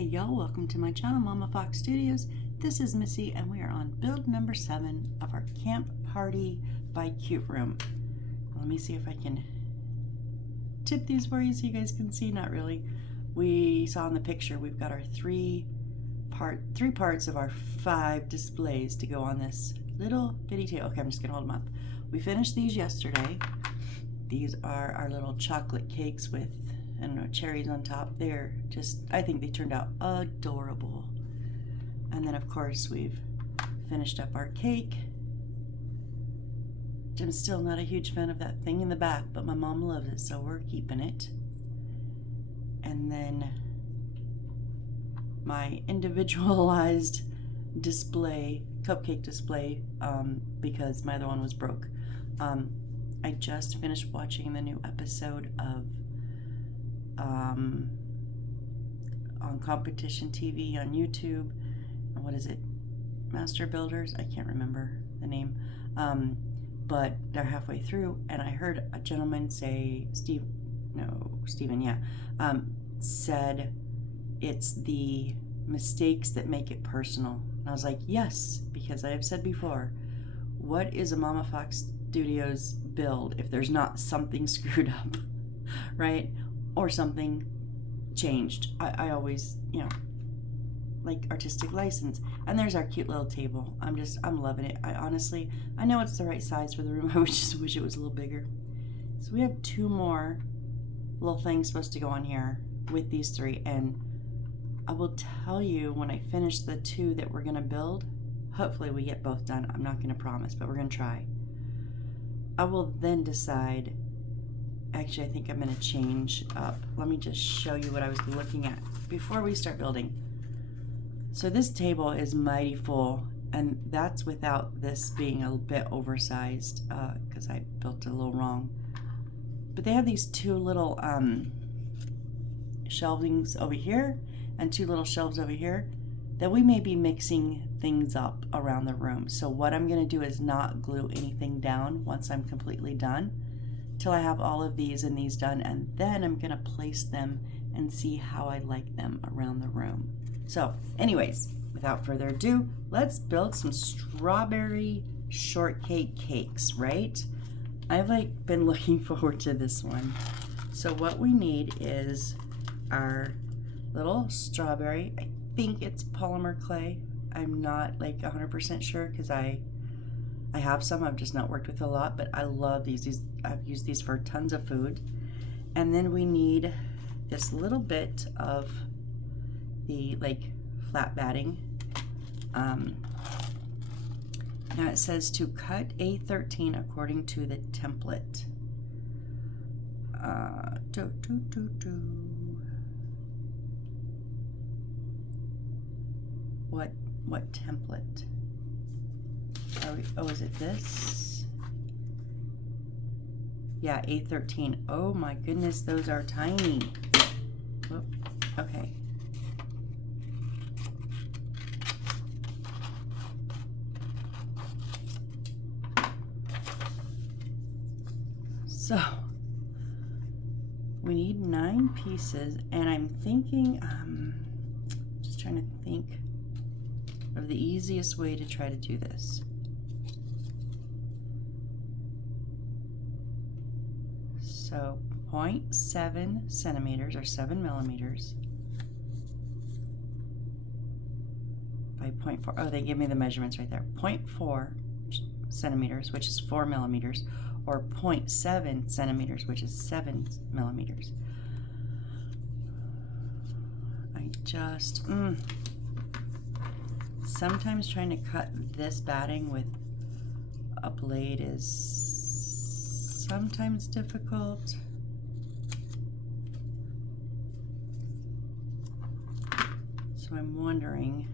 Hey y'all, welcome to my channel, Mama Fox Studios. This is Missy and we are on build number 7 of our Camp Party by Cute Room. Let me see if I can tip these for you so you guys can see. Not really. We saw in the picture we've got our three parts of our 5 displays to go on this little bitty table. Okay, I'm just gonna hold them up. We finished these yesterday. These are our little chocolate cakes with, I don't know, cherries on top. They're just, I think they turned out adorable. And then of course we've finished up our cake. I'm still not a huge fan of that thing in the back, but my mom loves it, so we're keeping it. And then my individualized display, cupcake display, because my other one was broke. I just finished watching the new episode of on competition TV on YouTube. What is it? Master Builders? I can't remember the name. But they're halfway through, and I heard a gentleman say, Steven, yeah, said it's the mistakes that make it personal. And I was like, yes, because I have said before, what is a Mama Fox Studios build if there's not something screwed up, right? Or something changed. I always, like artistic license. And there's our cute little table. I'm loving it. I know it's the right size for the room. I just wish it was a little bigger. So we have 2 more little things supposed to go on here with these 3. And I will tell you when I finish the 2 that we're gonna build, hopefully we get both done. I'm not gonna promise, but we're gonna try. I will then decide. Actually, I think I'm going to change up. Let me just show you what I was looking at before we start building. So this table is mighty full, and that's without this being a bit oversized, because I built it a little wrong. But they have these 2 little shelvings over here and 2 little shelves over here that we may be mixing things up around the room. So what I'm going to do is not glue anything down once I'm completely done, till I have all of these and these done, and then I'm gonna place them and see how I like them around the room. So anyways, without further ado, let's build some strawberry shortcake cakes, right? I've been looking forward to this one. So what we need is our little strawberry. I think it's polymer clay. I'm not 100% sure because I have some, I've just not worked with a lot, but I love these. I've used these for tons of food. And then we need this little bit of the flat batting. Now it says to cut A13 according to the template. What template? Oh, is it this? Yeah, A13. Oh my goodness, those are tiny. Whoop. Okay. So, we need 9 pieces, and I'm thinking, just trying to think of the easiest way to try to do this. So 0.7 centimeters or 7 millimeters by 0.4. Oh, they give me the measurements right there. 0.4 centimeters, which is 4 millimeters, or 0.7 centimeters, which is 7 millimeters. I just, sometimes trying to cut this batting with a blade is sometimes difficult. So I'm wondering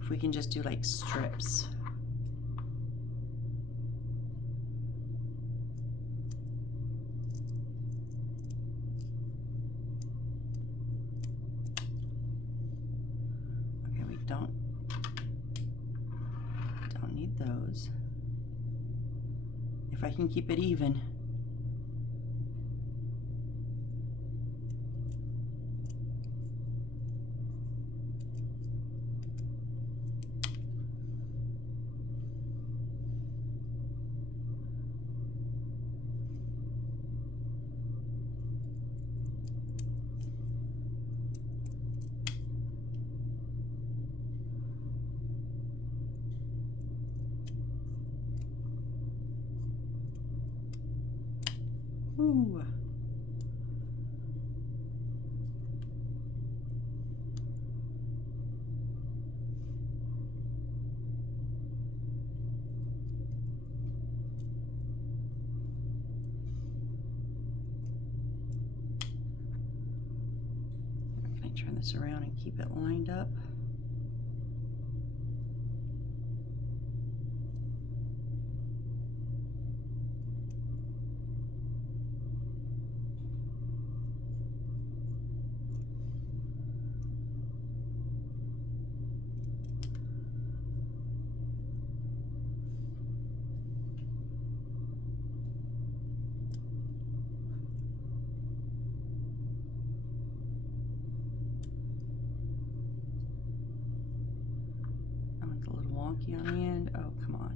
if we can just do strips. Okay, we don't need those. If I can keep it even. Woo! Can I turn this around and keep it lined up? Wonky on the end. Oh, come on.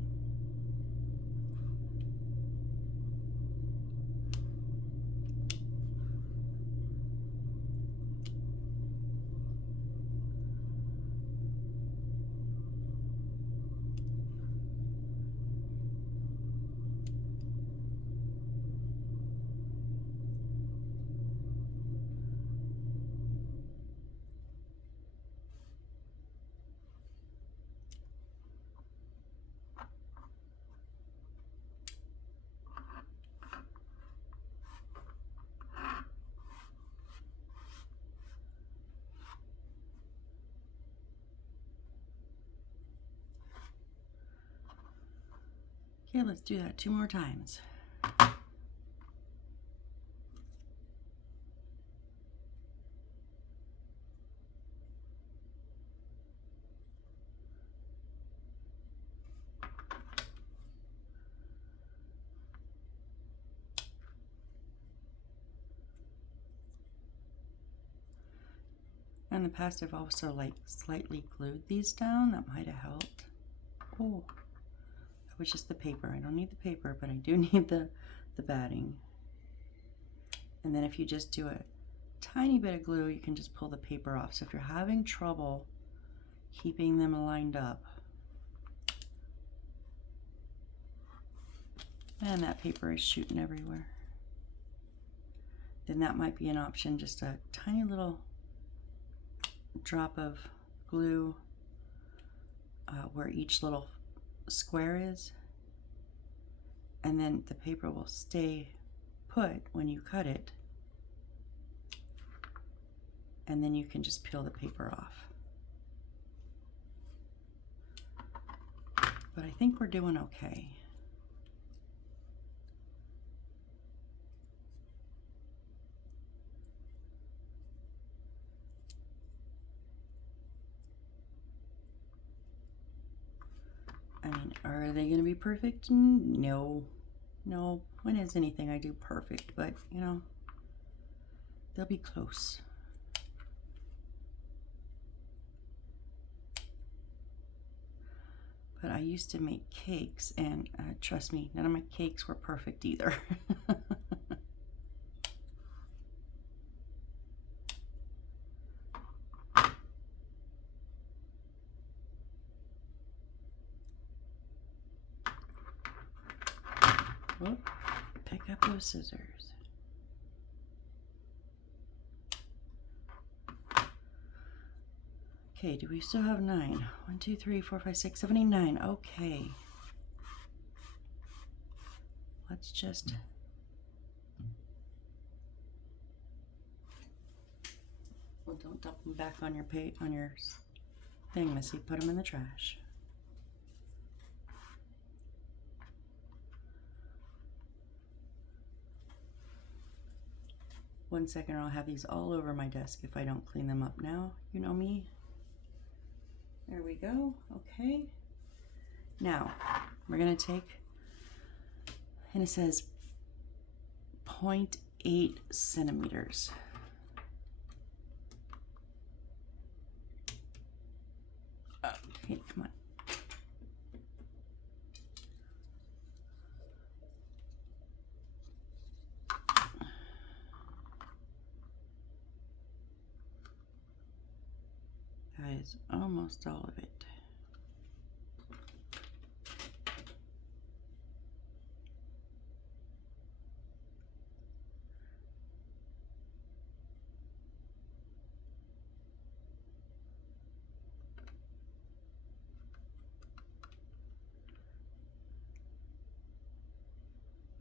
Okay, let's do that 2 more times. In the past, I've also like slightly glued these down. That might have helped. Oh, that was just the paper. I don't need the paper, but I do need the batting. And then if you just do a tiny bit of glue, you can just pull the paper off. So if you're having trouble keeping them lined up, and that paper is shooting everywhere, then that might be an option. Just a tiny little drop of glue where each little square is, and then the paper will stay put when you cut it, and then you can just peel the paper off. But I think we're doing okay. I mean, are they going to be perfect? No. No. When is anything I do perfect? But, you know, they'll be close. But I used to make cakes, and trust me, none of my cakes were perfect either. Whoop, pick up those scissors. Okay, do we still have 9? 1, 2, 3, 4, 5, 6, 7, 8, 9. Okay. Let's just... Well, don't dump them back on your thing, Missy. Put them in the trash. One second, or I'll have these all over my desk if I don't clean them up now. You know me. There we go. Okay. Now, we're going to take, and it says 0.8 centimeters. Okay, come on. That is almost all of it.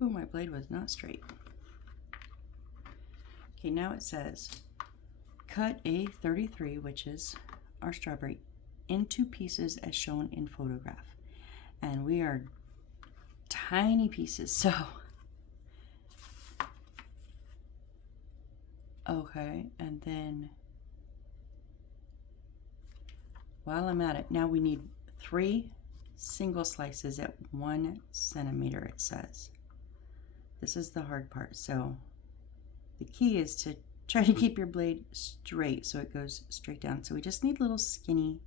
Oh, my blade was not straight. Okay, now it says cut A33, which is our strawberry, into pieces as shown in photograph. And we are tiny pieces, so okay, and then while I'm at it, now we need 3 single slices at 1 centimeter, it says. This is the hard part. So the key is to try to keep your blade straight so it goes straight down. So we just need little skinny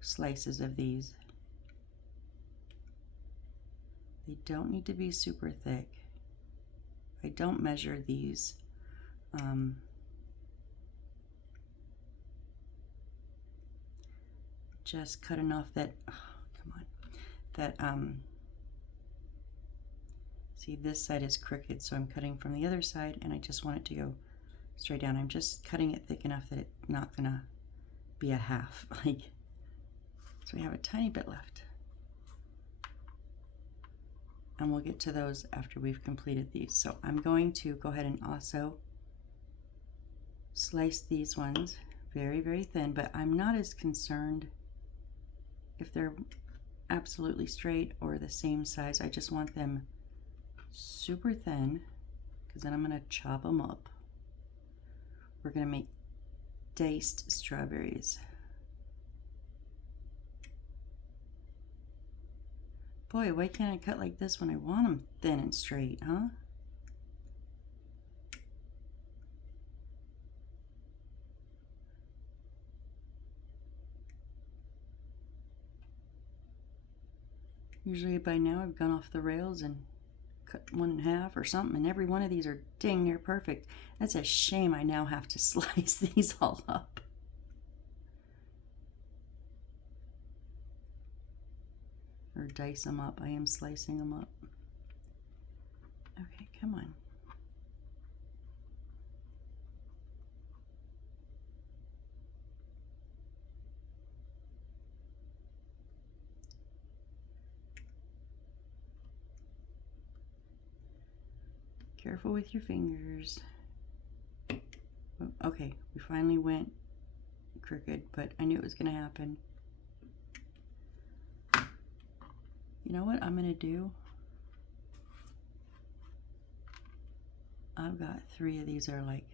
slices of these. They don't need to be super thick. I don't measure these. Just cut enough that, oh, come on, that, see, this side is crooked, so I'm cutting from the other side, and I just want it to go straight down. I'm just cutting it thick enough that it's not gonna be a half, like, so we have a tiny bit left. And we'll get to those after we've completed these. So I'm going to go ahead and also slice these ones very, very thin, but I'm not as concerned if they're absolutely straight or the same size. I just want them super thin, because then I'm going to chop them up. We're going to make diced strawberries. Boy, why can't I cut like this when I want them thin and straight, huh? Usually by now I've gone off the rails and cut 1 in half or something, and every one of these are dang near perfect. That's a shame I now have to slice these all up. Or dice them up. I am slicing them up. Okay, come on. Careful with your fingers. Okay, we finally went crooked, but I knew it was going to happen. You know what I'm going to do? I've got 3 of these that are like,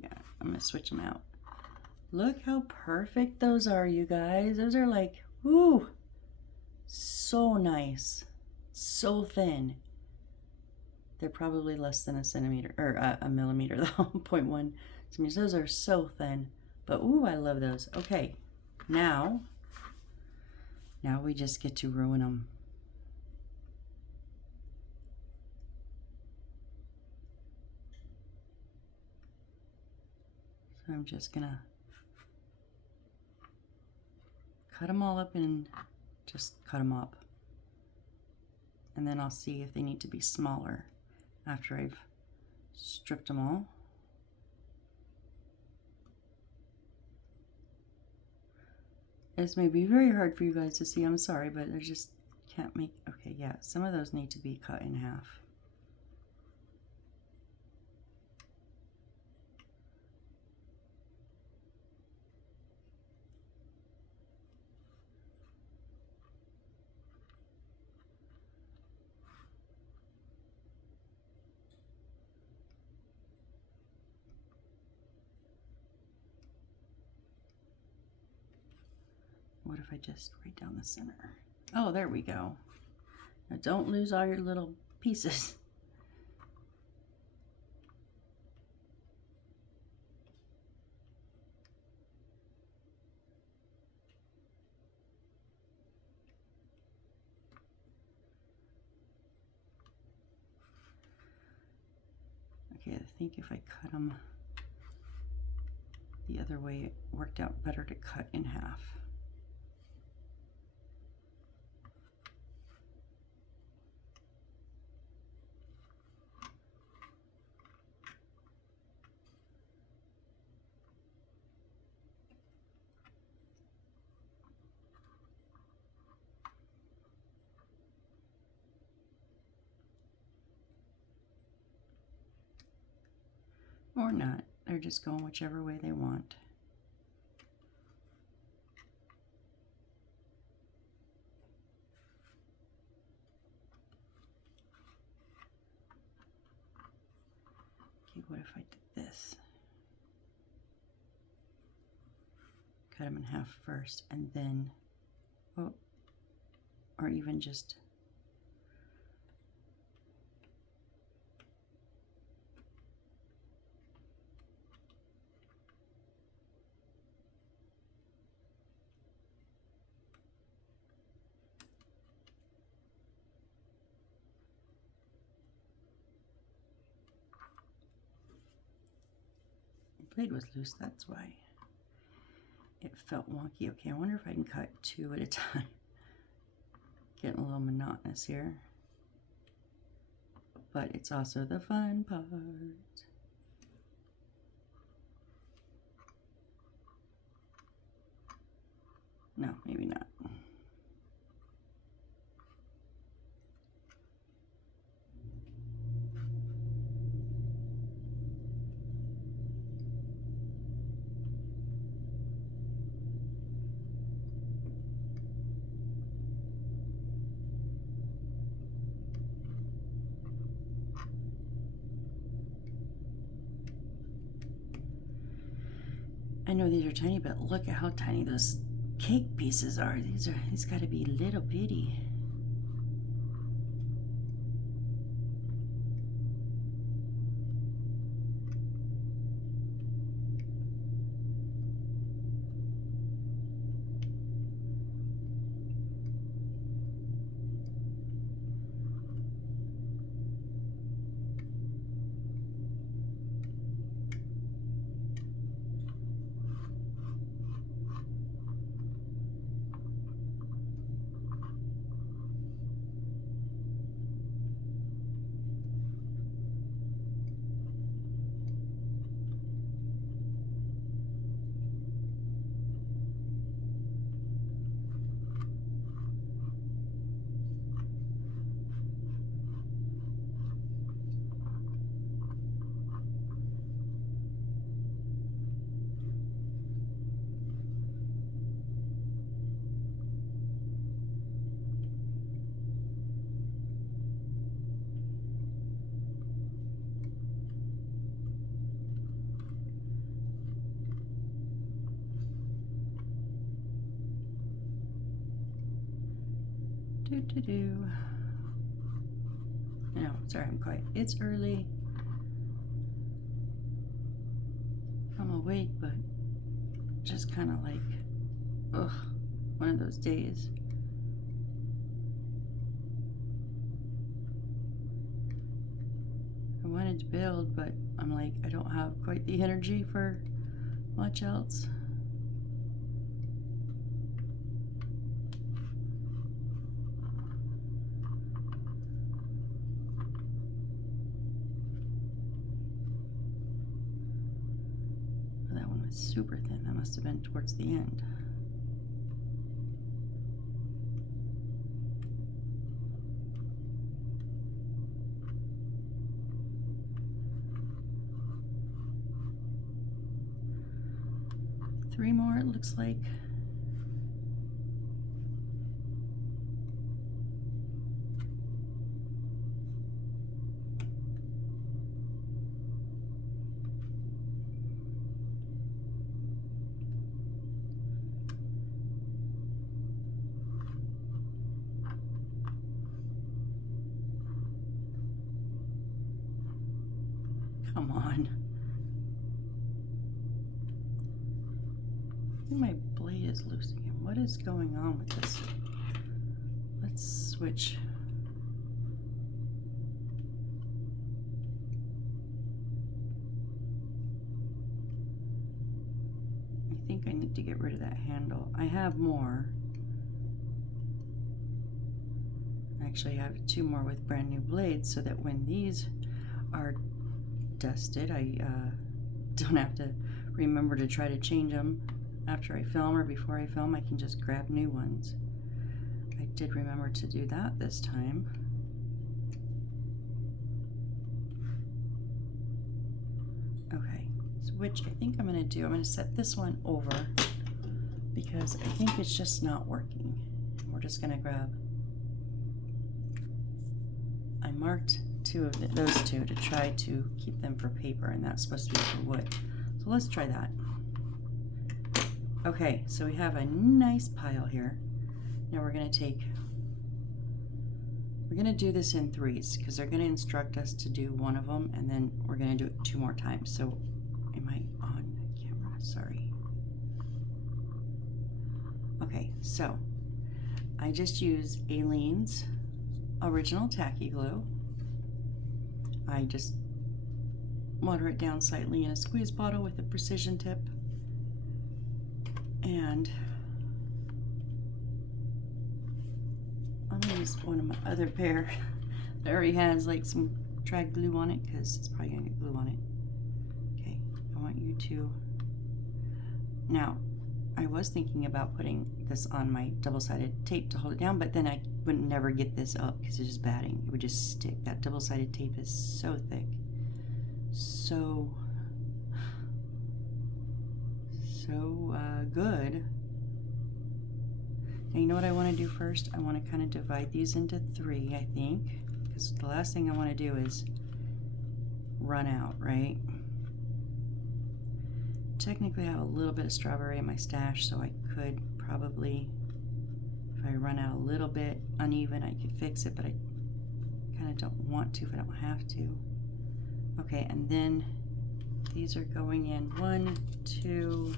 yeah, I'm going to switch them out. Look how perfect those are, you guys. Those are like, whoo, so nice. So thin. They're probably less than a centimeter, or a millimeter though, 0.1 centimeters. Those are so thin, but ooh, I love those. Okay, now we just get to ruin them. So I'm just gonna cut them all up and just cut them up. And then I'll see if they need to be smaller after I've stripped them all. This may be very hard for you guys to see, I'm sorry, but I just can't make, okay, yeah, some of those need to be cut in half. What if I just right down the center? Oh, there we go. Now don't lose all your little pieces. Okay, I think if I cut them the other way, it worked out better to cut in half. Or not. They're just going whichever way they want. Okay, what if I did this? Cut them in half first and then, oh, or even just the blade was loose, that's why it felt wonky. Okay, I wonder if I can cut 2 at a time. Getting a little monotonous here. But it's also the fun part. No, maybe not. I know these are tiny, but look at how tiny those cake pieces are. These got to be little bitty. No, sorry, I'm quiet. It's early. I'm awake, but just kind of like, ugh, one of those days. I wanted to build, but I'm like, I don't have quite the energy for much else. Super thin. That must have been towards the end. Three more, it looks like. Come on. I think my blade is loose again. What is going on with this? Let's switch. I think I need to get rid of that handle. I have more. Actually, I have 2 more with brand new blades so that when these are dusted, I don't have to remember to try to change them after I film or before I film. I can just grab new ones. I did remember to do that this time. Okay. which I think I'm going to do. I'm going to set this one over because I think it's just not working. We're just going to grab, I marked those two to try to keep them for paper, and that's supposed to be for wood. So let's try that. Okay, so we have a nice pile here. Now we're going to do this in threes because they're going to instruct us to do one of them, and then we're going to do it 2 more times. So am I on camera? Sorry. Okay, so I just use Aleene's Original Tacky Glue. I just water it down slightly in a squeeze bottle with a precision tip, and I'm going to use one of my other pair that already has like some dried glue on it because it's probably going to get glue on it. Okay, I want you to, now I was thinking about putting this on my double-sided tape to hold it down, but then I would never get this up because it's just batting. It would just stick. That double-sided tape is so thick. So good. Now you know what I want to do first? I want to kind of divide these into 3, I think, because the last thing I want to do is run out, right? Technically I have a little bit of strawberry in my stash, so I could probably, if I run out a little bit uneven, I could fix it, but I kind of don't want to if I don't have to. Okay, and then these are going in 2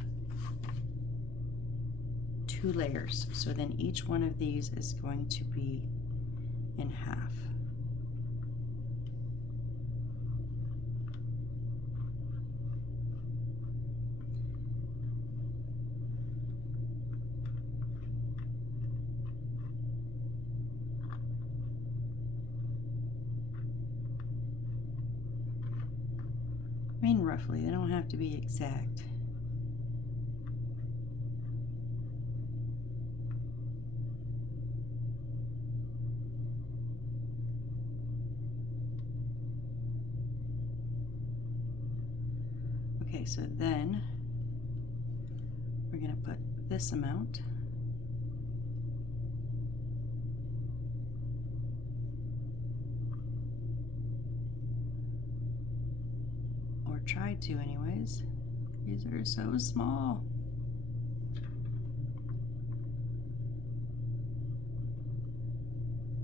layers. So then each one of these is going to be in half. I mean, roughly, they don't have to be exact. Okay, so then we're going to put this amount. Or try to anyways. These are so small.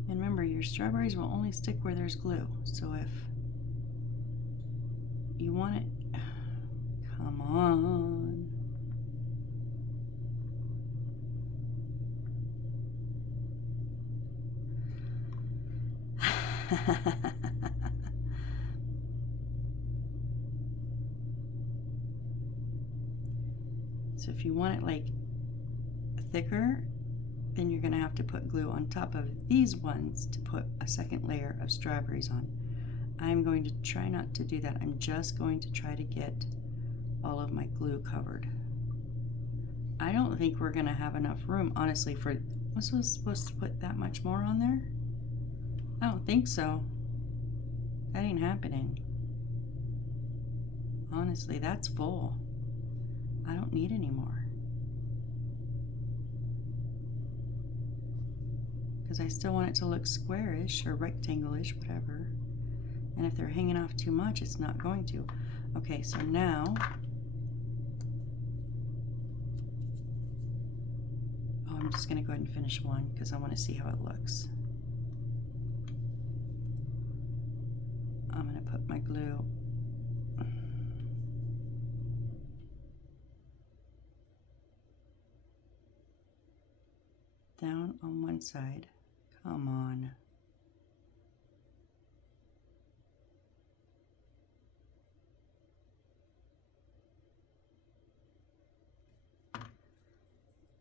And remember, your strawberries will only stick where there's glue. So if you want it, come on. So if you want it like thicker, then you're going to have to put glue on top of these ones to put a second layer of strawberries on. I'm going to try not to do that. I'm just going to try to get all of my glue covered. I don't think we're going to have enough room, honestly, for, was I supposed to put that much more on there? I don't think so. That ain't happening. Honestly, that's full. I don't need any more. Because I still want it to look squarish or rectangle-ish, whatever. And if they're hanging off too much, it's not going to. Okay, so now, I'm just going to go ahead and finish one because I want to see how it looks. I'm going to put my glue down on one side. Come on.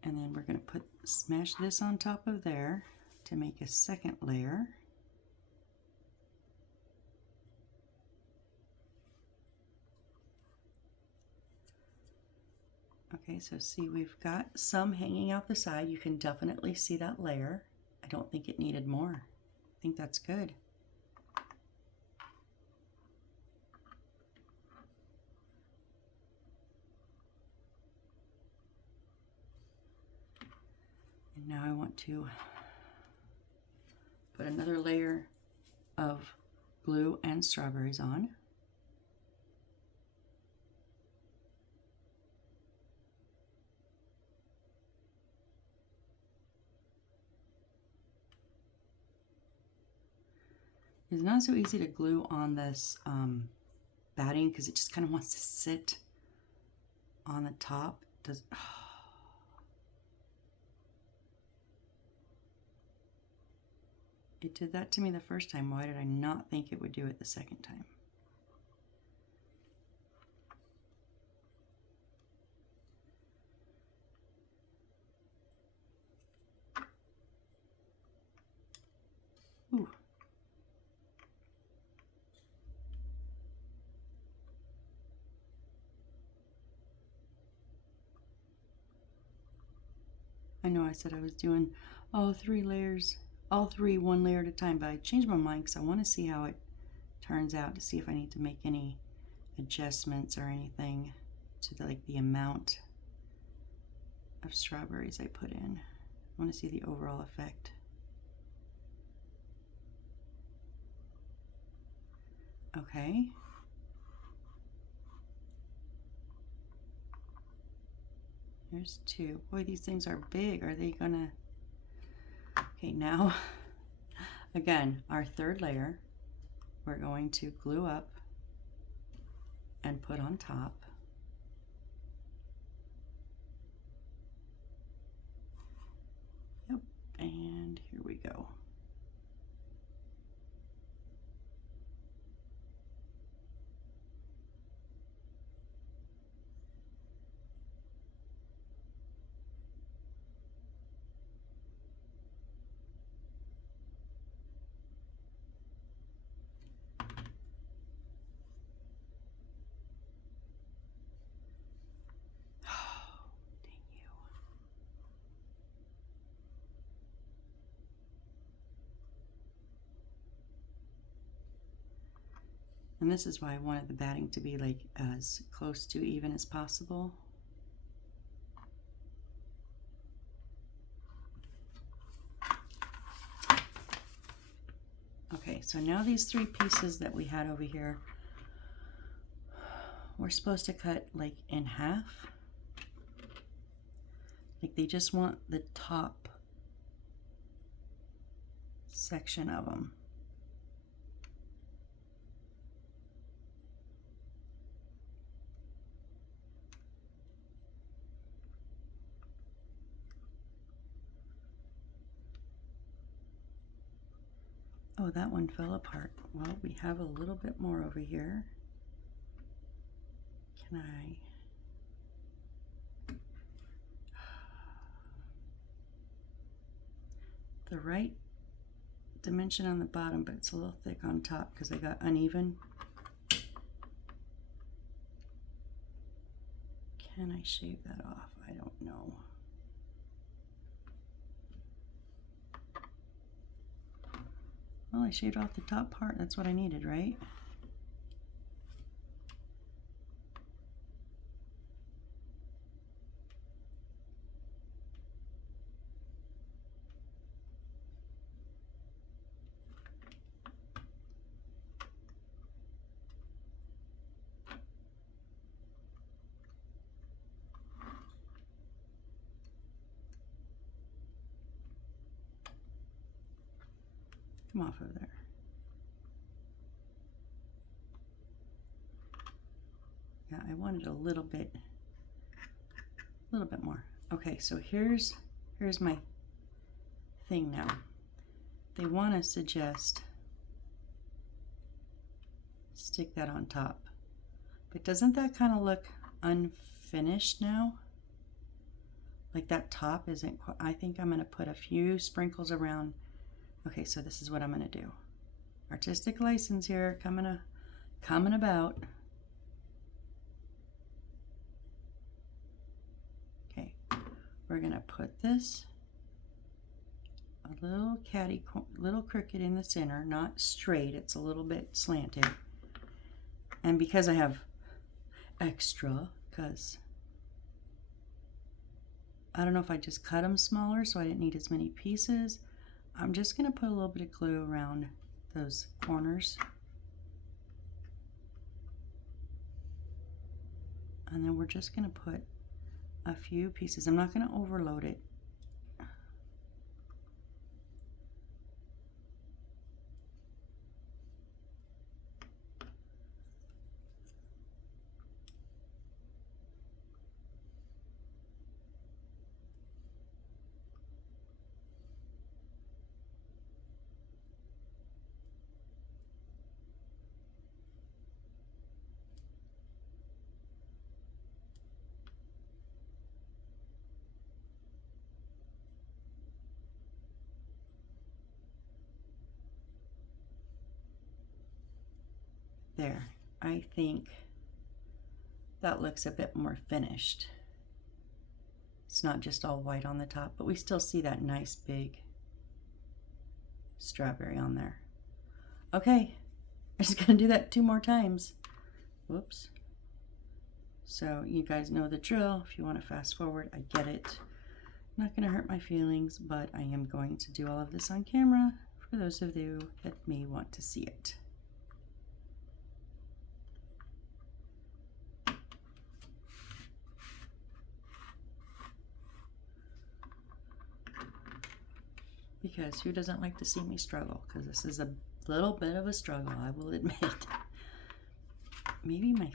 And then we're going to smash this on top of there to make a second layer. Okay, so see, we've got some hanging out the side. You can definitely see that layer. I don't think it needed more. I think that's good. And now I want to put another layer of glue and strawberries on. It's not so easy to glue on this batting because it just kind of wants to sit on the top. It did that to me the first time. Why did I not think it would do it the second time? Ooh. I know I said I was doing all 3 layers, all 3 one layer at a time, but I changed my mind because I want to see how it turns out, to see if I need to make any adjustments or anything to the amount of strawberries I put in. I want to see the overall effect. Okay. There's 2. Boy, these things are big. Are they gonna... Okay, now, again, our 3rd layer, we're going to glue up and put on top. Yep, and here we go. And this is why I wanted the batting to be like as close to even as possible. Okay, so now these 3 pieces that we had over here, we're supposed to cut like in half. Like they just want the top section of them. Oh, that one fell apart. Well, we have a little bit more over here. Can I? The right dimension on the bottom, but it's a little thick on top because I got uneven. Can I shave that off? I don't know. Well, I shaved off the top part. That's what I needed, right? Come off of there. Yeah, I wanted a little bit more. Okay, so here's my thing now. They want us to just stick that on top. But doesn't that kind of look unfinished now? Like that top isn't quite, I think I'm going to put a few sprinkles around. Okay, so this is what I'm going to do. Artistic license here, coming about. Okay, we're going to put this a little little crooked in the center, not straight, it's a little bit slanted. And because I have extra, because I don't know if I just cut them smaller so I didn't need as many pieces. I'm just going to put a little bit of glue around those corners. And then we're just going to put a few pieces. I'm not going to overload it. There, I think that looks a bit more finished. It's not just all white on the top, but we still see that nice big strawberry on there. Okay, I'm just gonna do that 2 more times. Whoops. So you guys know the drill. If you want to fast forward, I get it. Not gonna hurt my feelings, but I am going to do all of this on camera for those of you that may want to see it. Because who doesn't like to see me struggle? Because this is a little bit of a struggle, I will admit. Maybe my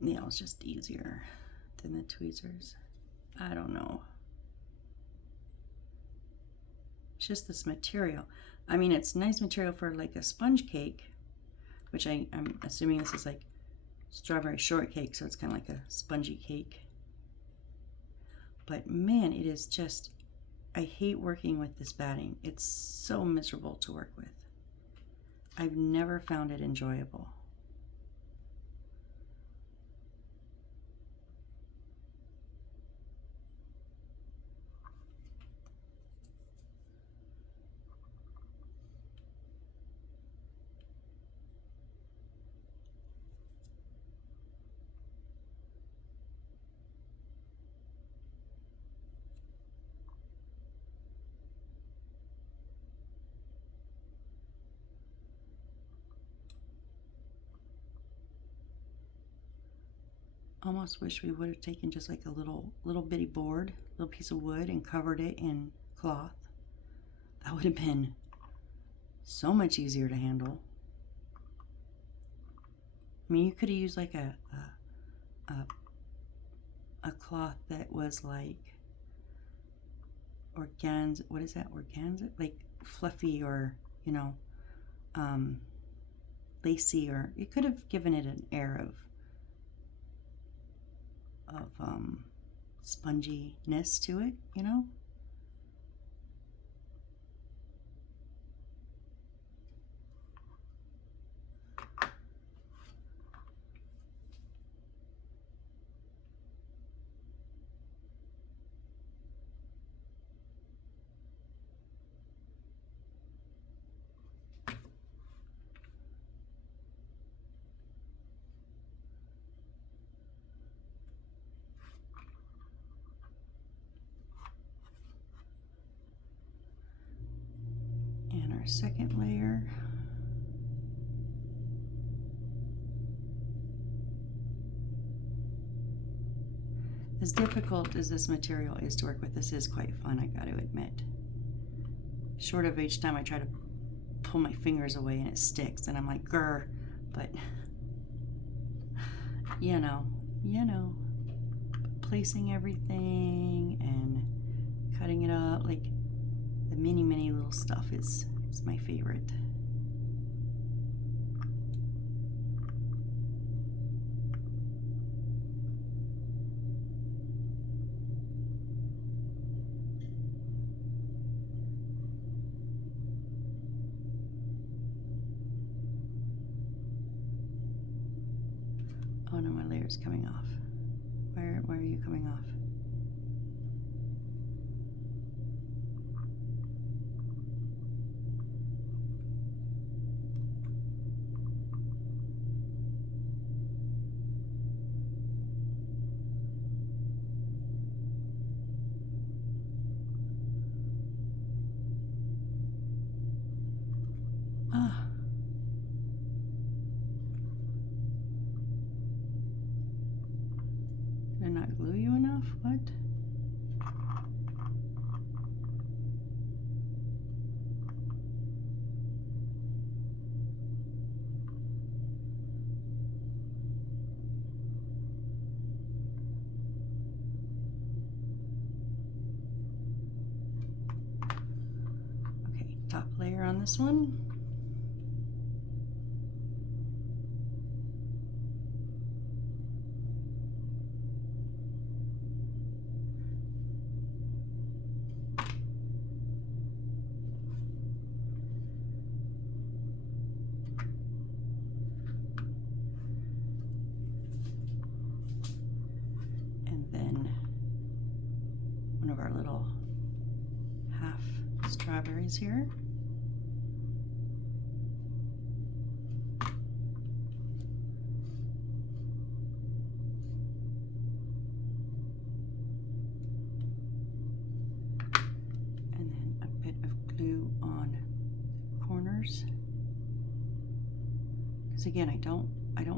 nail's just easier than the tweezers. I don't know. It's just this material. I mean, it's nice material for like a sponge cake, which I'm assuming this is like strawberry shortcake, so it's kind of like a spongy cake. But man, it is just, I hate working with this batting. It's so miserable to work with. I've never found it enjoyable. Almost wish we would have taken just like a little bitty board, little piece of wood, and covered it in cloth. That would have been so much easier to handle. I mean, you could have used like a cloth that was like organza. What is that? Organza? Like fluffy, or you know, lacy, or it could have given it an air of sponginess to it, you know? Our second layer. As difficult as this material is to work with, this is quite fun, I got to admit. Short of each time I try to pull my fingers away and it sticks and I'm like, grr, but you know, placing everything and cutting it up, like the mini little stuff is my favorite. Oh no, my layer's coming off. Where are you coming off? not glue you enough? What? Okay, top layer on this one. One of our little half strawberries here. And then a bit of glue on the corners. Because again, I don't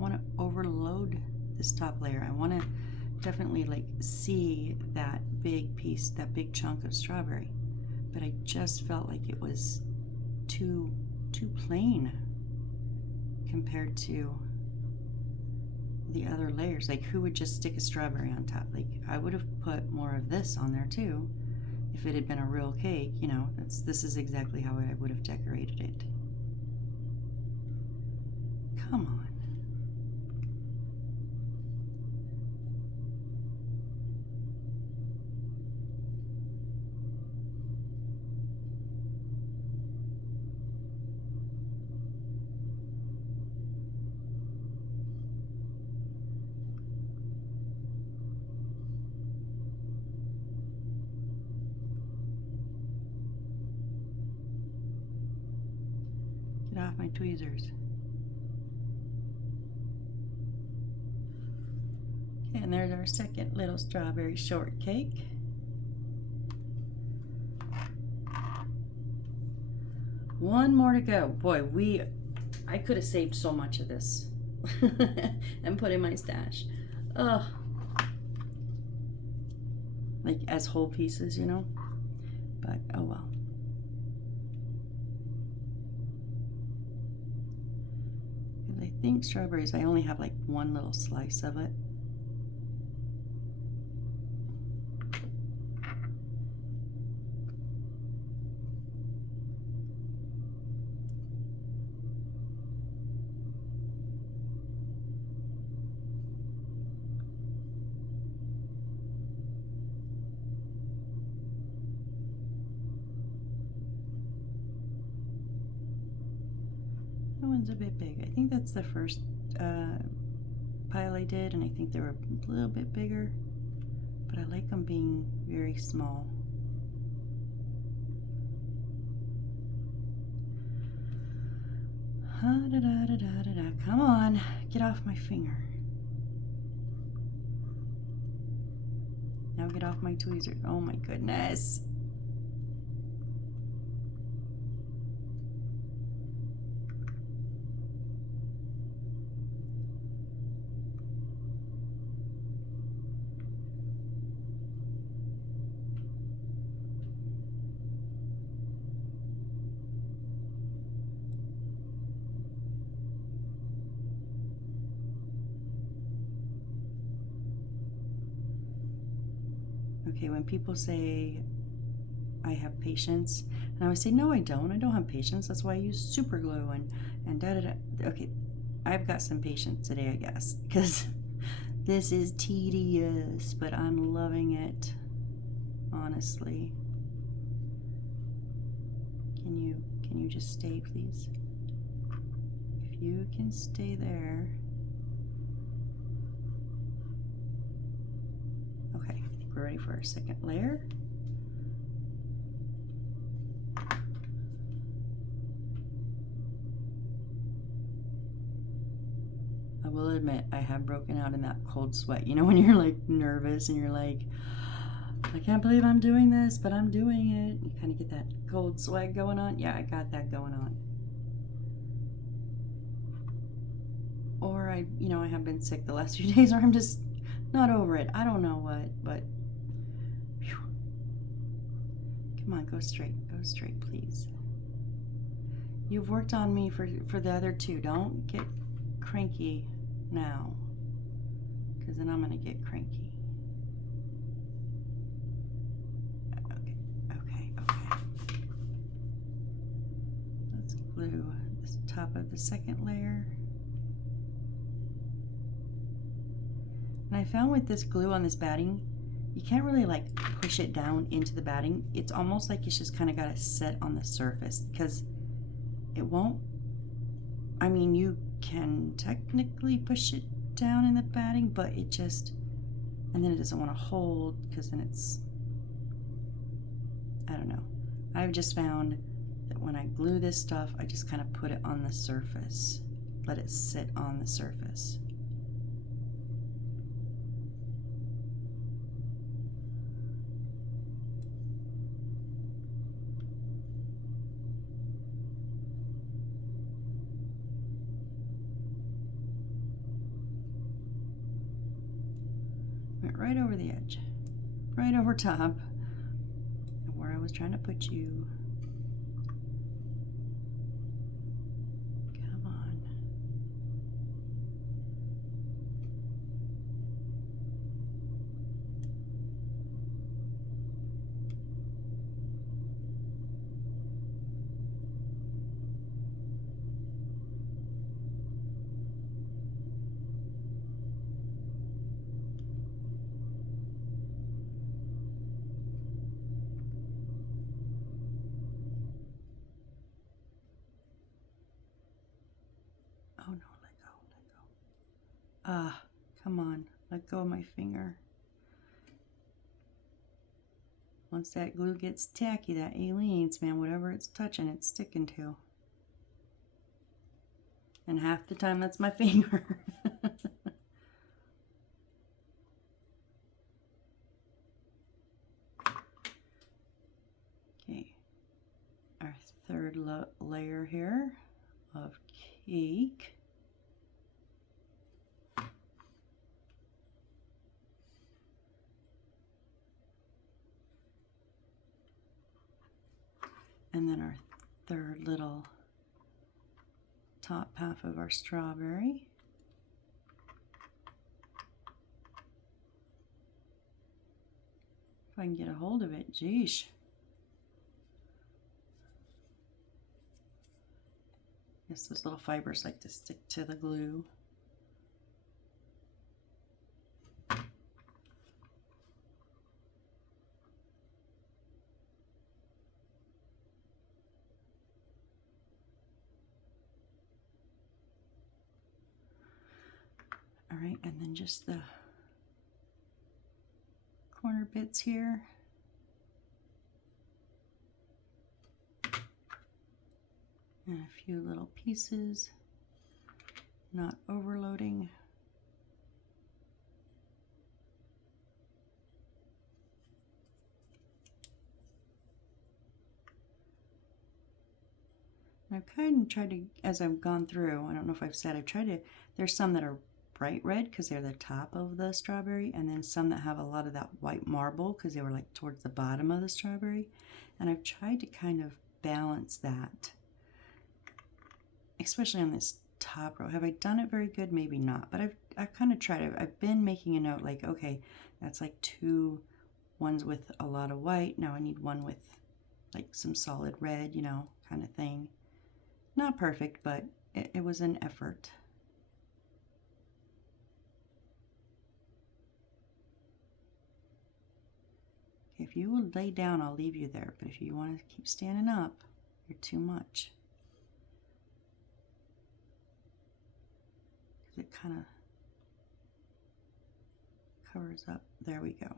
want to overload this top layer. I want to definitely like see that big piece, that big chunk of strawberry, but I just felt like it was too plain compared to the other layers. Like, who would just stick a strawberry on top? Like, I would have put more of this on there too if it had been a real cake, you know. This is exactly how I would have decorated it. Come on. Get off my tweezers. Okay, and there's our second little strawberry shortcake. One more to go. Boy, I could have saved so much of this and put in my stash. Ugh. Like as whole pieces, you know? But oh well. I think strawberries, I only have like one little slice of it. That one's a bit big. I think that's the first pile I did, and I think they were a little bit bigger, but I like them being very small. Come on, get off my finger. Now get off my tweezer. Oh my goodness. Okay, when people say I have patience, and I always say, no, I don't have patience. That's why I use super glue and da-da-da. Okay, I've got some patience today, I guess, because this is tedious, but I'm loving it, honestly. Can you just stay, please? If you can stay there. Okay, I think we're ready for our second layer. I will admit, I have broken out in that cold sweat. You know, when you're like nervous and you're like, I can't believe I'm doing this, but I'm doing it. You kind of get that cold sweat going on. Yeah, I got that going on. Or I have been sick the last few days, or I'm just not over it. I don't know what, but whew. Come on, go straight, please. You've worked on me for the other two. Don't get cranky now, because then I'm gonna get cranky. Okay. Let's glue this top of the second layer. And I found with this glue on this batting, you can't really like push it down into the batting. It's almost like it's just kind of got to set on the surface, because it won't, I mean, you can technically push it down in the batting, but it just, and then it doesn't want to hold, because then it's, I don't know. I've just found that when I glue this stuff, I just kind of put it on the surface, let it sit on the surface. Went right over the edge, right over top, where I was trying to put you. Come on. Oh no, let go. Ah, come on, let go of my finger. Once that glue gets tacky, that Aleene's, man, whatever it's touching, it's sticking to. And half the time, that's my finger. Okay, our third layer here of cake. And then our third little top half of our strawberry. If I can get a hold of it, geesh. Guess those little fibers like to stick to the glue. All right, and then just the corner bits here. And a few little pieces, not overloading. And I've kind of tried to, as I've gone through, I don't know if I've said, I've tried to, there's some that are bright red because they're the top of the strawberry, and then some that have a lot of that white marble because they were like towards the bottom of the strawberry. And I've tried to kind of balance that, especially on this top row. Have I done it very good? Maybe not, but I've kind of tried it. I've been making a note like, okay, that's like two ones with a lot of white. Now I need one with like some solid red, you know, kind of thing. Not perfect, but it was an effort. If you will lay down, I'll leave you there. But if you want to keep standing up, you're too much. Because it kind of covers up. There we go.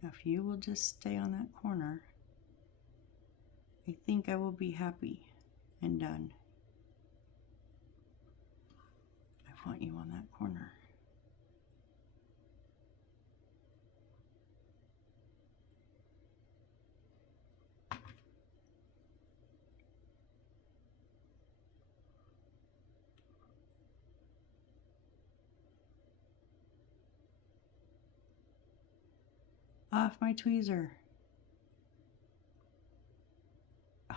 Now if you will just stay on that corner, I think I will be happy and done. I want you on that corner. off my tweezer. Oh.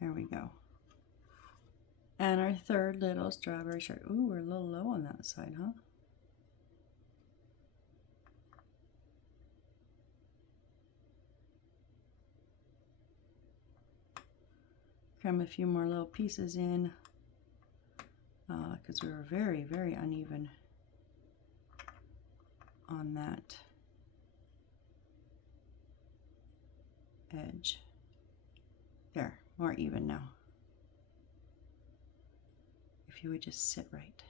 There we go. And our third little strawberry short. Ooh, we're a little low on that side, huh? Cram a few more little pieces in because we were very, very uneven on that edge. There, more even now. If you would just sit right.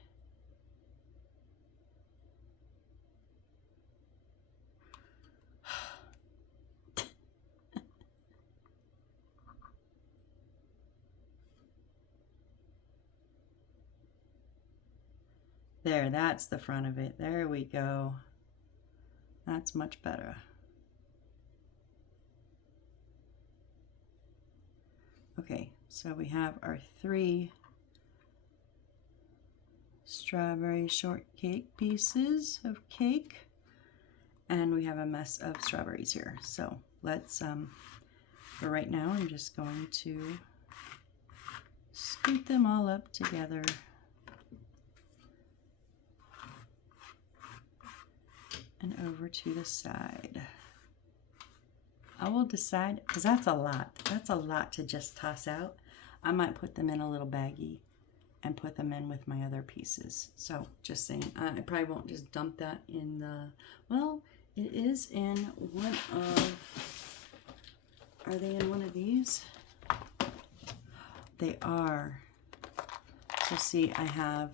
There, that's the front of it. There we go. That's much better. Okay, so we have our 3 strawberry shortcake pieces of cake, and we have a mess of strawberries here. So let's, for right now, I'm just going to scoop them all up together. And over to the side. I will decide, because that's a lot. That's a lot to just toss out. I might put them in a little baggie and put them in with my other pieces. So just saying, I probably won't just dump that in the, well, it is in one of, are they in one of these? They are. So see, I have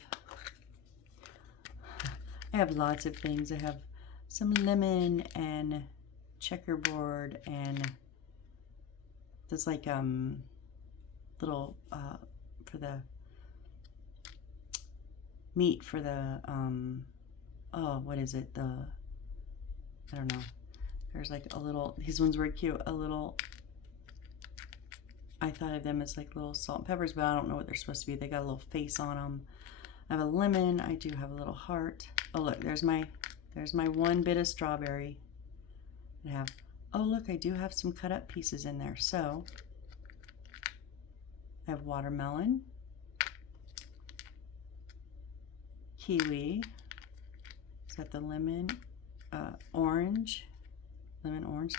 lots of things. I have some lemon and checkerboard, and there's like little for the meat for the oh, what is it, the, I don't know, there's like a little, these ones were cute, a little, I thought of them as like little salt and peppers, but I don't know what they're supposed to be. They got a little face on them. I have a lemon. I do have a little heart. Oh look, there's my one bit of strawberry. I have, oh look, I do have some cut up pieces in there. So I have watermelon, kiwi, is that the lemon, orange, lemon orange.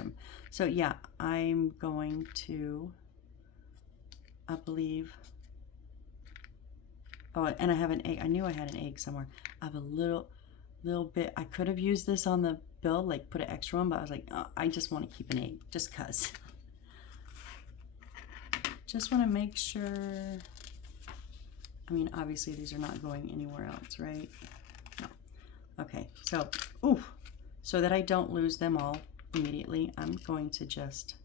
So yeah, I'm going to, I believe, oh, and I have an egg. I knew I had an egg somewhere. I have a little bit. I could have used this on the bill, like put an extra one, but I was like, oh, I just want to keep an egg just cuz. Just want to make sure. I mean, obviously these are not going anywhere else, right? No. Okay, so, ooh, so that I don't lose them all immediately, I'm going to just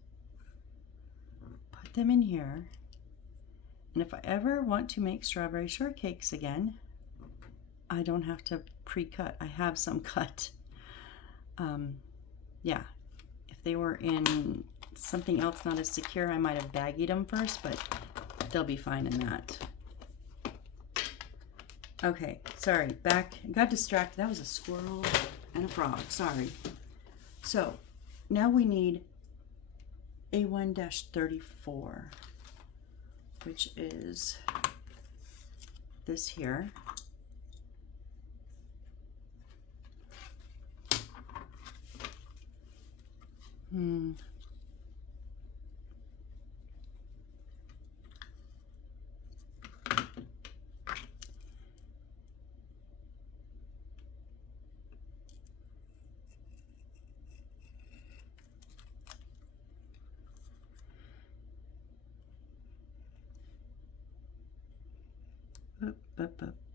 put them in here. And if I ever want to make strawberry shortcakes again, I don't have to pre-cut. I have some cut. Yeah, if they were in something else not as secure, I might have baggied them first, but they'll be fine in that. Okay, sorry, back, got distracted. That was a squirrel and a frog, sorry. So now we need A1-34, which is this here.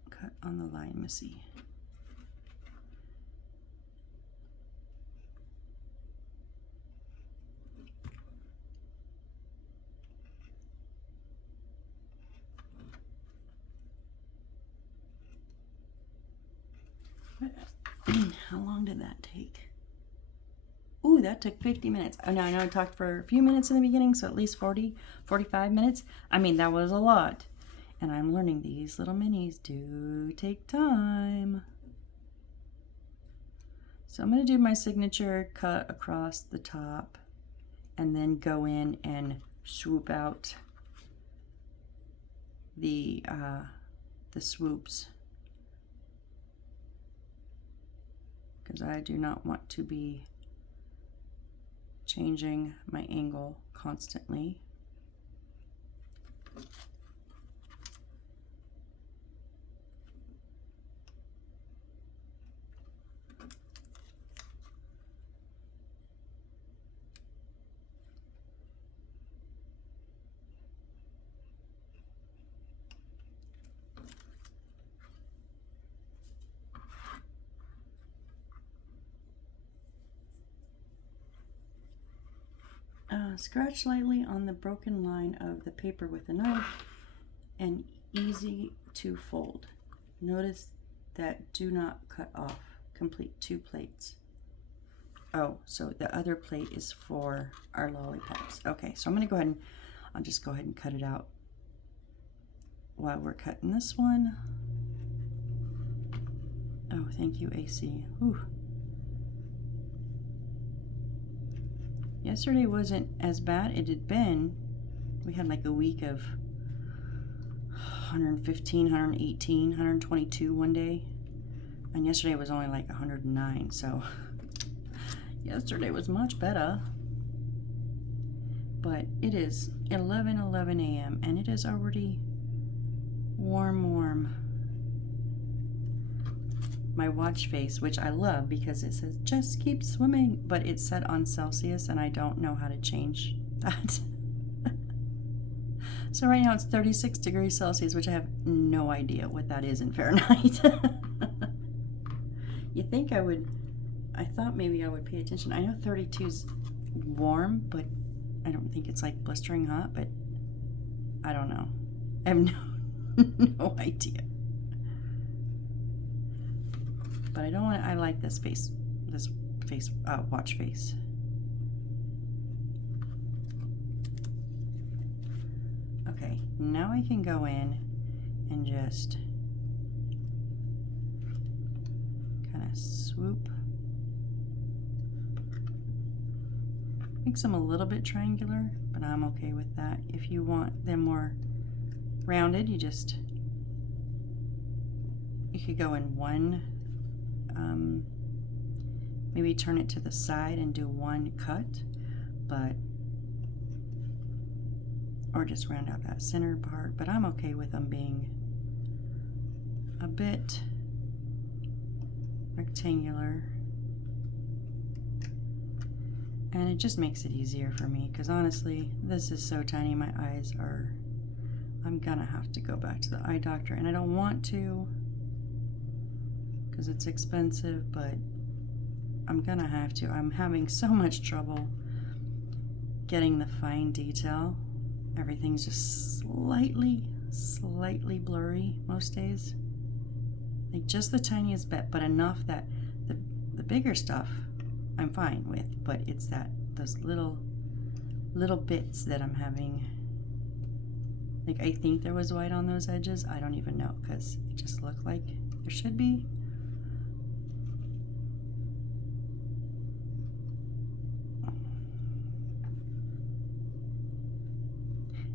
Cut on the line, Missy. How long did that take? Ooh, that took 50 minutes. Oh, now I know I talked for a few minutes in the beginning, so at least 40, 45 minutes. I mean, that was a lot. And I'm learning these little minis do take time. So I'm going to do my signature cut across the top and then go in and swoop out the swoops, because I do not want to be changing my angle constantly. Scratch lightly on the broken line of the paper with a knife, and easy to fold. Notice that do not cut off. Complete 2 plates. Oh, so the other plate is for our lollipops. Okay, so I'm going to go ahead and I'll just go ahead and cut it out while we're cutting this one. Oh, thank you, AC. Whew. Yesterday wasn't as bad. It had been, we had like a week of 115, 118, 122 one day. And yesterday was only like 109. So yesterday was much better. But it is 11:11 a.m. and it is already warm. My watch face, which I love because it says just keep swimming, but it's set on Celsius and I don't know how to change that. So right now it's 36 degrees Celsius, which I have no idea what that is in Fahrenheit. You think I thought maybe I would pay attention. I know 32 is warm, but I don't think it's like blistering hot, but I don't know. I have no idea. But I don't want. I like this watch face. Okay, now I can go in and just kind of swoop. Makes them a little bit triangular, but I'm okay with that. If you want them more rounded, you could go in one. Maybe turn it to the side and do one cut, or just round out that center part, but I'm okay with them being a bit rectangular. And it just makes it easier for me, because honestly, this is so tiny, my eyes are, I'm gonna have to go back to the eye doctor, and I don't want to, because it's expensive, but I'm gonna have to. I'm having so much trouble getting the fine detail. Everything's just slightly blurry most days. Like just the tiniest bit, but enough that the bigger stuff I'm fine with, but it's those little bits that I'm having. Like I think there was white on those edges. I don't even know, because it just looked like there should be.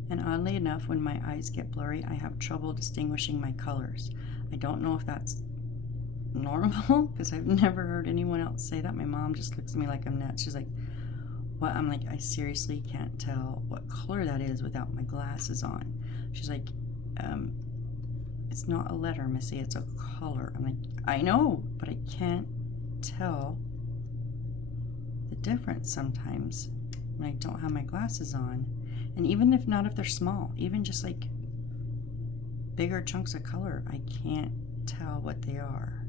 And oddly enough, when my eyes get blurry, I have trouble distinguishing my colors. I don't know if that's normal, because I've never heard anyone else say that. My mom just looks at me like I'm nuts. She's like, what? I'm like, I seriously can't tell what color that is without my glasses on. She's like, it's not a letter, Missy, it's a color. I'm like, I know, but I can't tell the difference sometimes when I don't have my glasses on. And even if they're small, even just like bigger chunks of color, I can't tell what they are.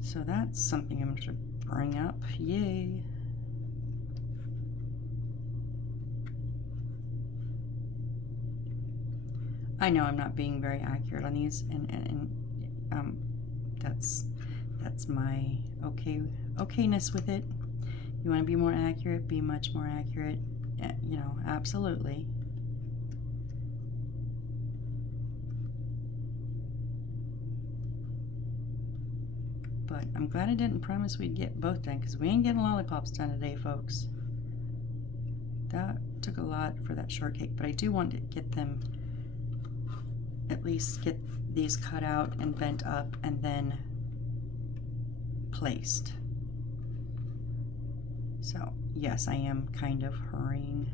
So that's something I'm going to bring up. Yay. I know I'm not being very accurate on these, and that's my okayness with it. You want to be more accurate, be much more accurate. You know, absolutely. But I'm glad I didn't promise we'd get both done, because we ain't getting lollipops done today, folks. That took a lot for that shortcake, but I do want to get them, at least get these cut out and bent up and then placed. So yes, I am kind of hurrying,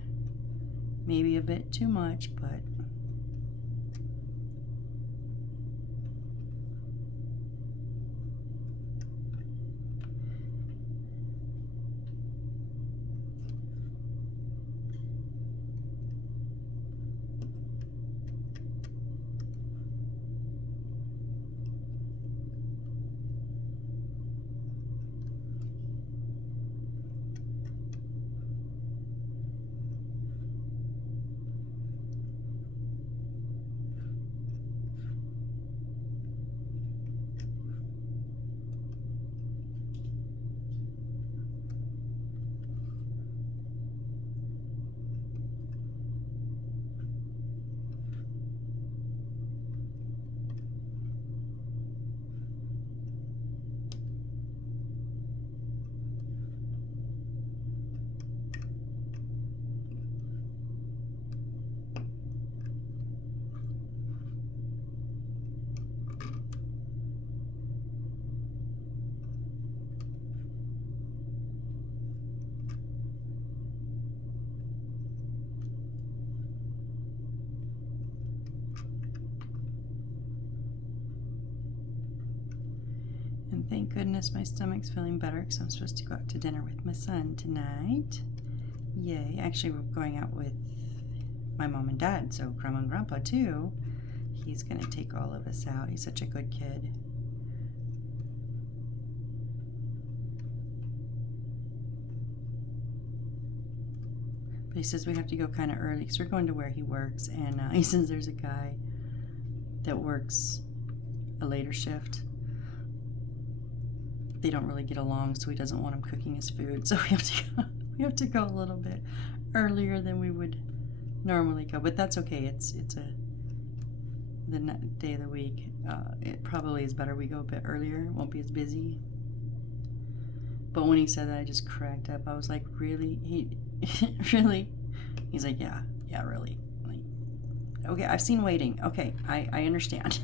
maybe a bit too much, but and thank goodness my stomach's feeling better, because I'm supposed to go out to dinner with my son tonight. Yay. Actually, we're going out with my mom and dad, so Grandma and Grandpa too. He's going to take all of us out. He's such a good kid. But he says we have to go kind of early because we're going to where he works, and he says there's a guy that works a later shift. They don't really get along, so he doesn't want him cooking his food. So we have to go a little bit earlier than we would normally go. But that's okay. It's the day of the week. It probably is better we go a bit earlier. It won't be as busy. But when he said that, I just cracked up. I was like, really? Really? He's like, yeah, really. Like, okay, I've seen Waiting. Okay, I understand.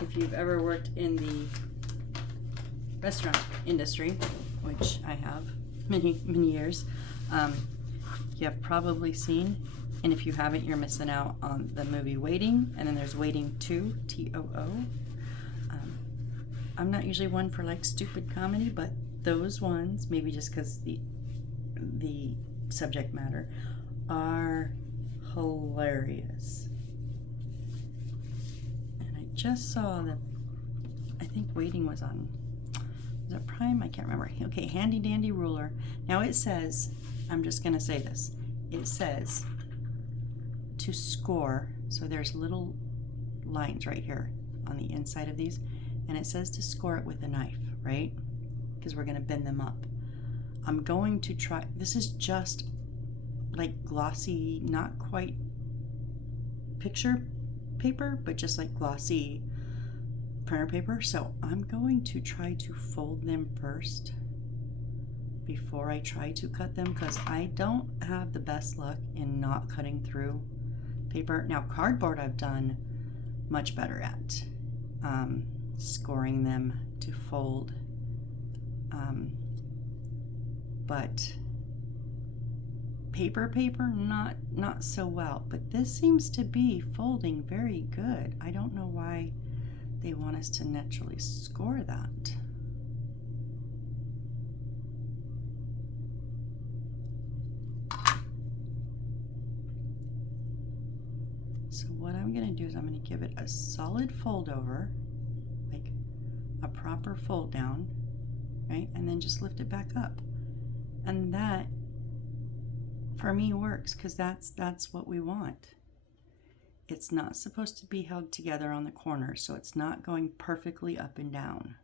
If you've ever worked in the restaurant industry, which I have many years, you have probably seen, and if you haven't, you're missing out on the movie Waiting, and then there's Waiting 2, T-O-O. I'm not usually one for like stupid comedy, but those ones, maybe just because the subject matter, are hilarious. And I just saw that, I think Waiting was on, was it Prime? I can't remember. Okay, Handy Dandy Ruler. Now it says, I'm just going to say this, it says to score, so there's little lines right here on the inside of these, and it says to score it with a knife, right? Because we're going to bend them up. I'm going to try, this is just like glossy, not quite picture paper, but just like glossy printer paper. So I'm going to try to fold them first before I try to cut them, because I don't have the best luck in not cutting through paper. Now cardboard I've done much better at scoring them to fold, but paper not so well. But this seems to be folding very good. I don't know why they want us to naturally score that. So what I'm going to do is I'm going to give it a solid fold over, like a proper fold down, right? And then just lift it back up. And that, for me, works, because that's what we want. It's not supposed to be held together on the corners, so it's not going perfectly up and down.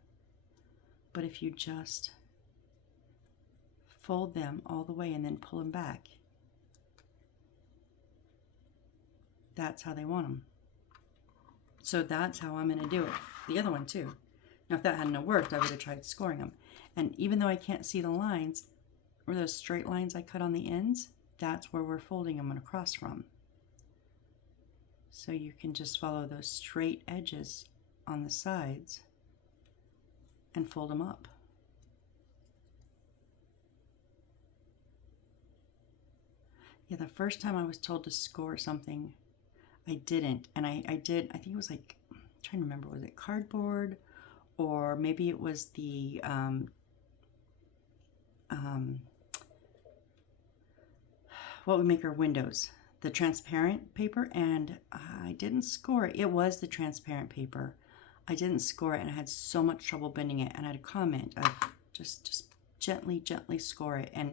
But if you just fold them all the way and then pull them back, that's how they want them. So that's how I'm going to do it. The other one too. Now, if that hadn't worked, I would have tried scoring them. And even though I can't see the lines, or those straight lines I cut on the ends, that's where we're folding them across from. So you can just follow those straight edges on the sides and fold them up. Yeah, the first time I was told to score something, I didn't. And I did, I think it was like, I'm trying to remember, was it cardboard? Or maybe it was the what we make our windows, the transparent paper, and I didn't score it. It was the transparent paper. I didn't score it, and I had so much trouble bending it. And I had a comment of just gently score it. And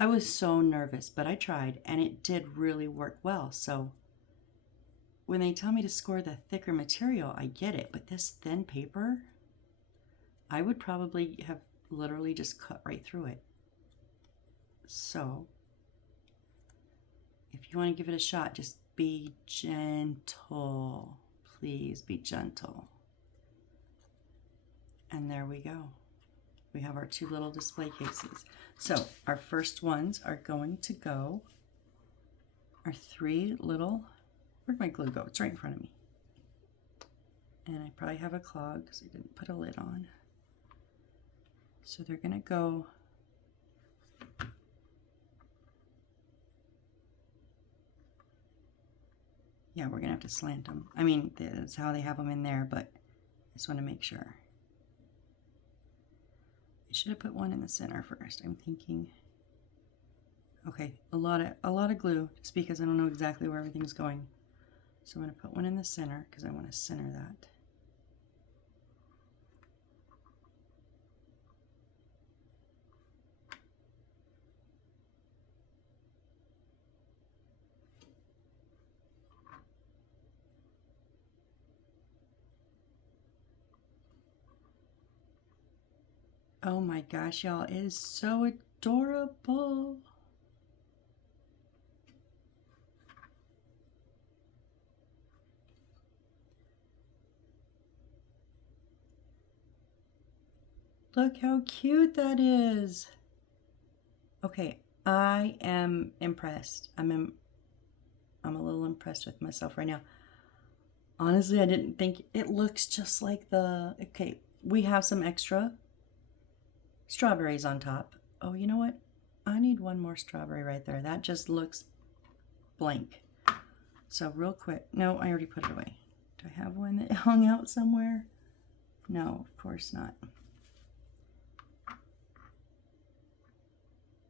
I was so nervous, but I tried, and it did really work well. So when they tell me to score the thicker material, I get it. But this thin paper, I would probably have literally just cut right through it. So if you want to give it a shot, just be gentle. Please be gentle. And there we go. We have our two little display cases. So our first ones are going to go, our three little, where'd my glue go? It's right in front of me. And I probably have a clog because I didn't put a lid on. So they're going to go yeah, we're going to have to slant them. I mean, that's how they have them in there, but I just want to make sure. I should have put one in the center first. I'm thinking, okay, a lot of glue, just because I don't know exactly where everything's going. So I'm going to put one in the center because I want to center that. Oh my gosh, y'all, it is so adorable. Look how cute that is. Okay, I am impressed. I'm a little impressed with myself right now. Honestly, I didn't think it looks just like the, okay, we have some extra strawberries on top. Oh, you know what? I need one more strawberry right there. That just looks blank. So real quick, no, I already put it away. Do I have one that hung out somewhere? No, of course not.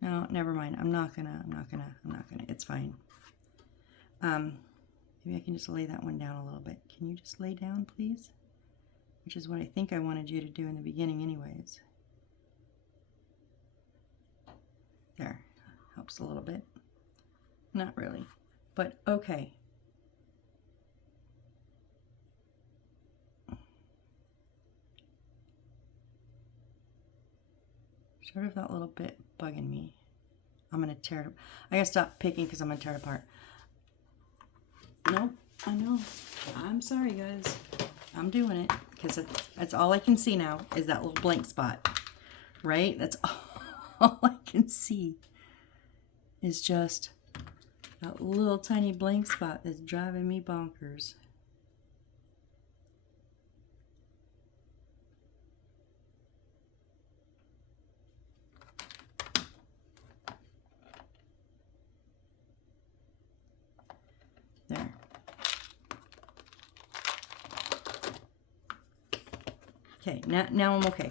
No, never mind. I'm not gonna. It's fine. Maybe I can just lay that one down a little bit. Can you just lay down, please? Which is what I think I wanted you to do in the beginning anyways. There, helps a little bit. Not really, but okay. Sort of that little bit bugging me. I'm gonna tear it. I gotta stop picking because I'm gonna tear it apart. Nope, I know. I'm sorry, guys. I'm doing it because that's all I can see now is that little blank spot, right? That's all I can see is just that little tiny blank spot that's driving me bonkers. There. Okay, now I'm okay.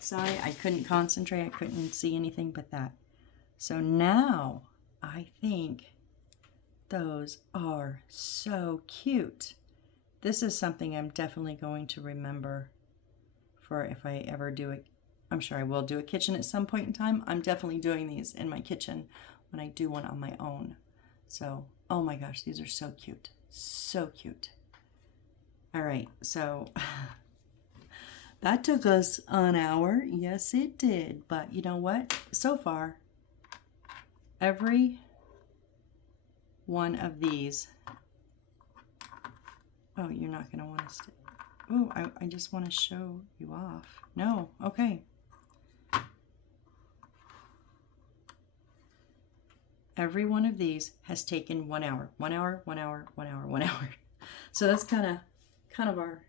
Sorry, I couldn't concentrate. I couldn't see anything but that. So now I think those are so cute. This is something I'm definitely going to remember for if I ever do it. I'm sure I will do a kitchen at some point in time. I'm definitely doing these in my kitchen when I do one on my own. So, oh my gosh, these are so cute. So cute. All right, so that took us an hour. Yes, it did. But you know what? So far, every one of these Oh, you're not going to want to stay. Oh, I just want to show you off. No, okay. Every one of these has taken 1 hour. 1 hour, 1 hour, 1 hour, 1 hour. So that's kind of our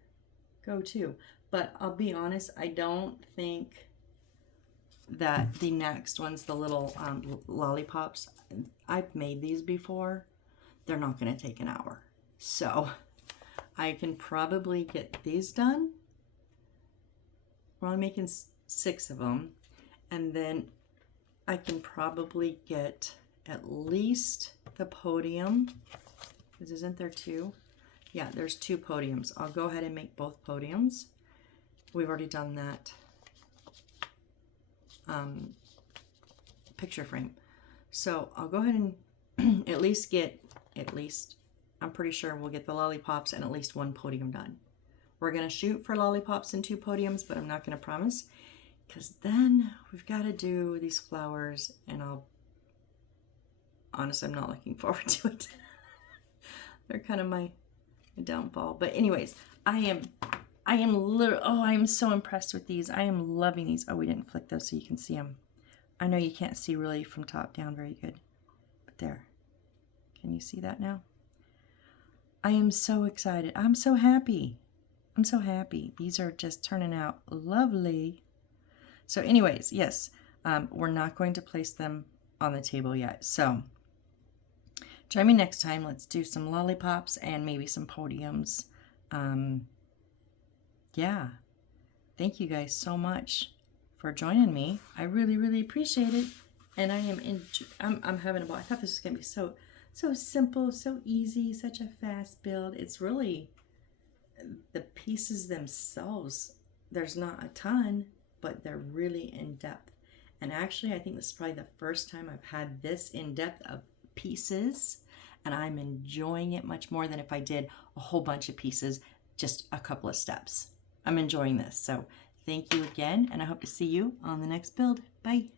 go-to. But I'll be honest, I don't think that the next ones, the little lollipops, I've made these before. They're not going to take an hour. So I can probably get these done. We're only making 6 of them. And then I can probably get at least the podium. Because isn't there 2? Yeah, there's 2 podiums. I'll go ahead and make both podiums. We've already done that picture frame. So I'll go ahead and at least I'm pretty sure we'll get the lollipops and at least 1 podium done. We're going to shoot for lollipops and 2 podiums, but I'm not going to promise, because then we've got to do these flowers, and honestly, I'm not looking forward to it. They're kind of my downfall. But anyways, I am so impressed with these. I am loving these. Oh, we didn't flick those so you can see them. I know you can't see really from top down very good, but there. Can you see that now? I am so excited. I'm so happy. I'm so happy. These are just turning out lovely. So anyways, yes, we're not going to place them on the table yet. So join me next time. Let's do some lollipops and maybe some podiums. Yeah. Thank you guys so much for joining me. I really, really appreciate it. And I'm having a ball. I thought this was going to be so simple, so easy, such a fast build. It's really the pieces themselves. There's not a ton, but they're really in depth. And actually, I think this is probably the first time I've had this in depth of pieces, and I'm enjoying it much more than if I did a whole bunch of pieces, just a couple of steps. I'm enjoying this. So thank you again, and I hope to see you on the next build. Bye.